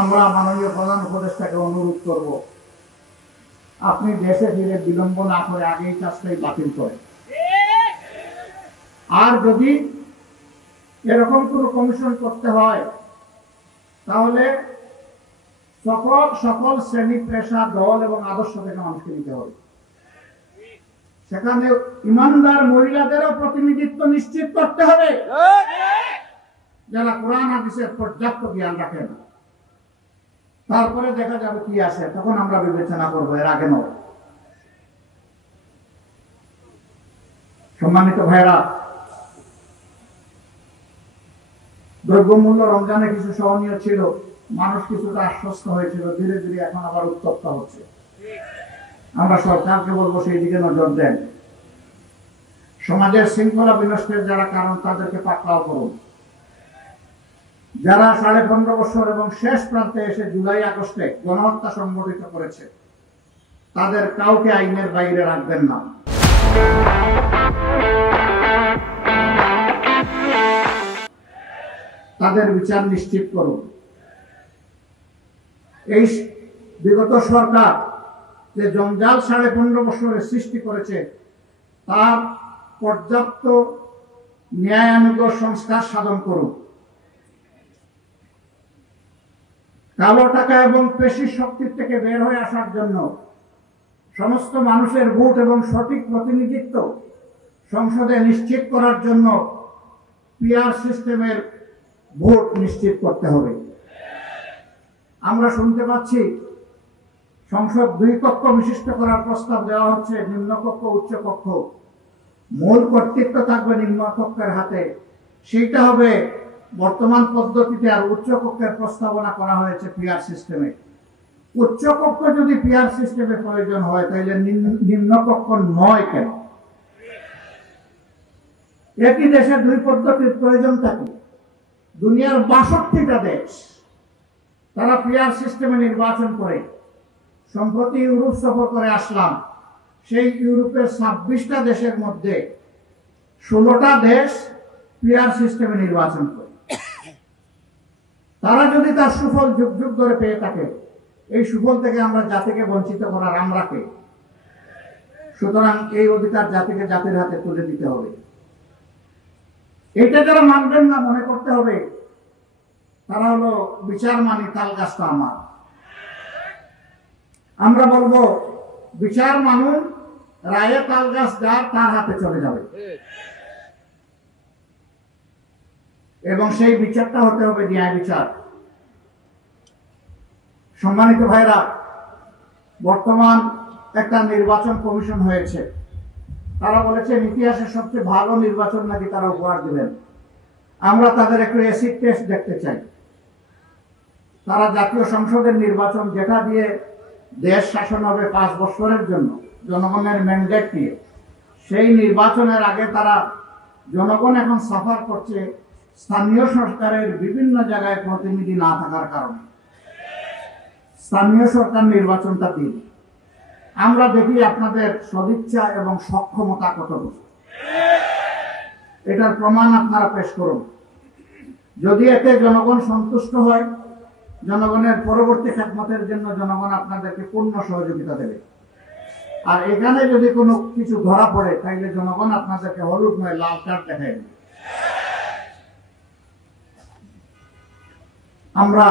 আমরা মাননীয় প্রধান উপদেষ্টাকে অনুরোধ করব, আপনি দেশে ফিরে বিলম্ব না করে আগেই কাজটাই বাতিল করেন। আর যদি এরকম কোনো কমিশন করতে হয় তাহলে সকল শ্রেণী, পেশা, দল এবং আদর্শ থেকে মানুষকে নিতে হবে। সেখানে ইমানদার মহিলাদেরও প্রতিনিধিত্ব নিশ্চিত করতে হবে, যারা কোরআন হাদিসের পর্যাপ্ত জ্ঞান রাখেন। তারপরে দেখা যাবে কি আছে, তখন আমরা বিবেচনা করবো, এর আগে নয়। সম্মানিত ভাইরা, দ্রব্যমূল্য রমজানে কিছু সহনীয় ছিল, মানুষ কিছুটা আশ্বস্ত হয়েছিল, ধীরে ধীরে এখন আবার উত্তপ্ত হচ্ছে। আমরা সরকারকে বলবো সেই দিকে নজর দেন। সমাজের শৃঙ্খলা বিনষ্টের যারা কারণ তাদেরকে পাকড়াও করুন। যারা 15.5 বছর এবং শেষ প্রান্তে এসে জুলাই আগস্টে গণহত্যা সংঘটিত করেছে, তাদের কাউকে আইনের বাইরে রাখবেন না। তাদের বিচার নিশ্চিত করুন। এই বিগত সরকার যে জঞ্জাল 15.5 বছরে সৃষ্টি করেছে, তার পর্যাপ্ত ন্যায়ানুগ সংস্কার সাধন করুন। কালো টাকা এবং পেশি শক্তির থেকে বের হয়ে আসার জন্য সমস্ত মানুষের ভোট এবং সঠিক প্রতিনিধিত্ব সংসদে নিশ্চিত করার জন্য পিআর সিস্টেমের ভোট নিশ্চিত করতে হবে। আমরা শুনতে পাচ্ছি সংসদ 2 কক্ষ বিশিষ্ট করার প্রস্তাব দেওয়া হচ্ছে, নিম্নকক্ষ উচ্চ কক্ষ। মূল কর্তৃত্ব থাকবে নিম্নকক্ষের হাতে, সেইটা হবে বর্তমান পদ্ধতিতে। আর উচ্চ কক্ষের প্রস্তাবনা করা হয়েছে পিআর সিস্টেমে। উচ্চ কক্ষ যদি পিআর সিস্টেমে প্রয়োজন হয়, তাহলে নিম্নকক্ষ নয় কেন? একই দেশে 2 পদ্ধতির প্রয়োজন থাকে। দুনিয়ার 62টা দেশ তারা পিআর সিস্টেমে নির্বাচন করে। সম্প্রতি ইউরোপ সফর করে আসলাম, সেই ইউরোপের 26টা দেশের মধ্যে 16টা দেশ পিআর সিস্টেমে নির্বাচন করে। তারা যদি তার সুফল যুগ যুগ ধরে পেয়ে থাকে, এই সুফল থেকে আমরা জাতিকে বঞ্চিত করার আমরা কে? সুতরাং এই অধিকার জাতিকে জাতির হাতে তুলে দিতে হবে। এটা যারা মানবেন না, মনে করতে হবে তারা হলো বিচার মানি তাল গাছটা আমার। আমরা বলবো বিচার মানুন, রায়ে তাল গাছ যার তার হাতে চলে যাবে, এবং সেই বিচারটা হতে হবে ন্যায় বিচার। সম্মানিত ভাইরা, বর্তমান একটা নির্বাচন কমিশন হয়েছে। তারা বলেছেন ইতিহাসের সবচেয়ে ভালো নির্বাচন নাকি তারা উপহার দিবেন। আমরা তাদের একটু অ্যাসিড টেস্ট দেখতে চাই। তারা জাতীয় সংসদের নির্বাচন, যেটা দিয়ে দেশ শাসন হবে 5 বছরের জন্য জনগণের ম্যান্ডেট নিয়ে, সেই নির্বাচনের আগে তারা, জনগণ এখন সাফার করছে স্থানীয় সরকারের বিভিন্ন জায়গায় প্রতিনিধি না থাকার কারণে। স্থানীয় সরকার নির্বাচনটা দিন, আমরা দেখি আপনাদের সদিচ্ছা এবং সক্ষমতা কতটুকু। এটার প্রমাণ আপনারা পেশ করুন। যদি এতে জনগণ সন্তুষ্ট হয়, জনগণের পরবর্তী খেদমতের জন্য জনগণ আপনাদেরকে পূর্ণ সহযোগিতা দেবে। আর এখানে যদি কোনো কিছু ধরা পড়ে, তাইলে জনগণ আপনাদেরকে হলুদ নয় লাল কার্ড দেখায় দেবে। আমরা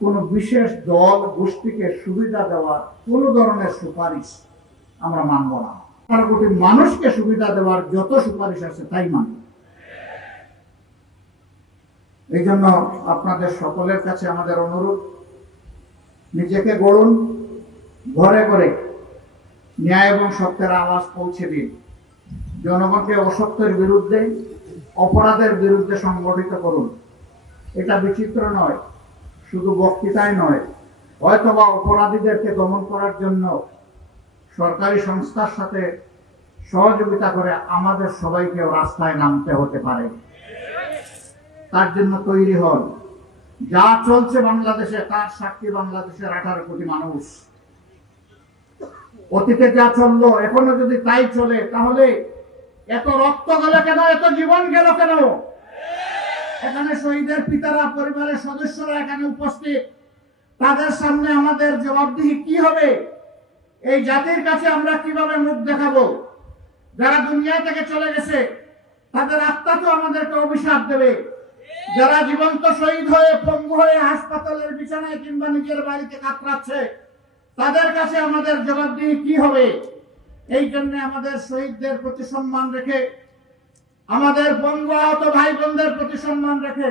কোন বিশেষ দল গোষ্ঠীকে সুবিধা দেওয়ার কোন ধরনের সুপারিশ আমরা মানব না। 18 কোটি মানুষকে সুবিধা দেওয়ার যত সুপারিশ আছে তাই মানব। এই জন্য আপনাদের সকলের কাছে আমাদের অনুরোধ, নিজেকে গড়ুন, ঘরে ঘরে ন্যায় এবং সত্যের আওয়াজ পৌঁছে দিন। জনগণকে অসত্যের বিরুদ্ধে, অপরাধের বিরুদ্ধে সংগঠিত করুন। এটা বিচিত্র নয়, শুধু বক্তৃতায় নয়, হয়তোবা অপরাধীদেরকে দমন করার জন্য সরকারি সংস্থার সাথে সহযোগিতা করে আমাদের সবাইকে রাস্তায় নামতে হতে পারে। তার জন্য তৈরি হন। যা চলছে বাংলাদেশে, তার সাক্ষী বাংলাদেশের 18 কোটি মানুষ। অতীতে যা চললো, এখনো যদি তাই চলে, তাহলে এত রক্ত গেল কেন, এত জীবন গেল কেন? এখানে শহীদের পিতারা, পরিবারের সদস্যরা এখানে উপস্থিত, তাদের সামনে আমাদের জবাবদিহি কি হবে? এই জাতির কাছে আমরা কিভাবে মুখ দেখাবো? যারা দুনিয়া থেকে চলে গেছে তাদের আত্মা তো আমাদেরকে অভিশাপ দেবে। যারা জীবন্ত শহীদ হয়ে, পঙ্গু হয়ে হাসপাতালের বিছানায় কিংবা নিজের বাড়িতে কাতরাচ্ছে, তাদের কাছে আমাদের জবাবদিহি কি হবে? এই জন্য আমাদের শহীদদের প্রতি সম্মান রেখে, আমাদের পঙ্গু আহত ভাই বোনদের প্রতি সম্মান রেখে,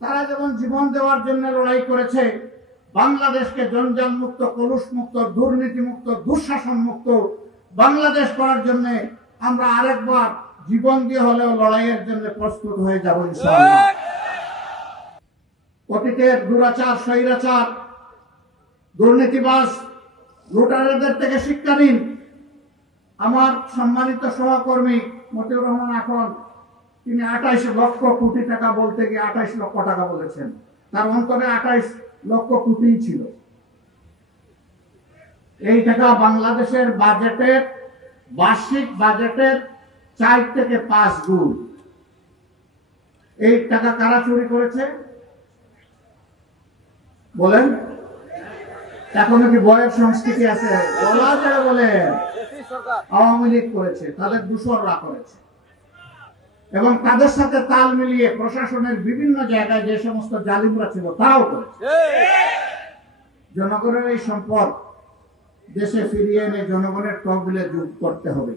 তারা যেমন জীবন দেওয়ার জন্য লড়াই করেছে, বাংলাদেশকে জঞ্জাল মুক্ত, কলুষ মুক্ত, দুর্নীতি মুক্ত, দুঃশাসন মুক্ত বাংলাদেশ করার জন্য আমরা আরেকবার জীবন দিয়ে হলেও লড়াইয়ের জন্য প্রস্তুত হয়ে যাব ইনশাআল্লাহ। অতীতের দুরাচার, স্বৈরাচার, দুর্নীতিবাজ, লুটারদের থেকে শিক্ষা নিন। আমার সম্মানিত সহকর্মী মতিউর রহমান আখন, তিনি 28 লক্ষ কোটি টাকা বলতে গিয়ে 28 লক্ষ টাকা বলেছেন। তার অন্তরে 28 লক্ষ কোটি ছিল। এই টাকা বাংলাদেশের বাজেটের, বার্ষিক বাজেটের 4 থেকে 5 গুণ। এই টাকা কারা চুরি করেছে বলেন? এখনো কি বয়ের সংস্কৃতি আছে? বলেন আওয়ামী লীগ করেছে, তাদের দূষররা করেছে। এবং তাদের সাথে তাল মিলিয়ে প্রশাসনের বিভিন্ন জায়গায় যে সমস্ত জালিমরা ছিল তাও করেছে। জনগণের এই সম্পদ দেশে ফিরিয়ে এনে জনগণের তহবিলে যোগ করতে হবে।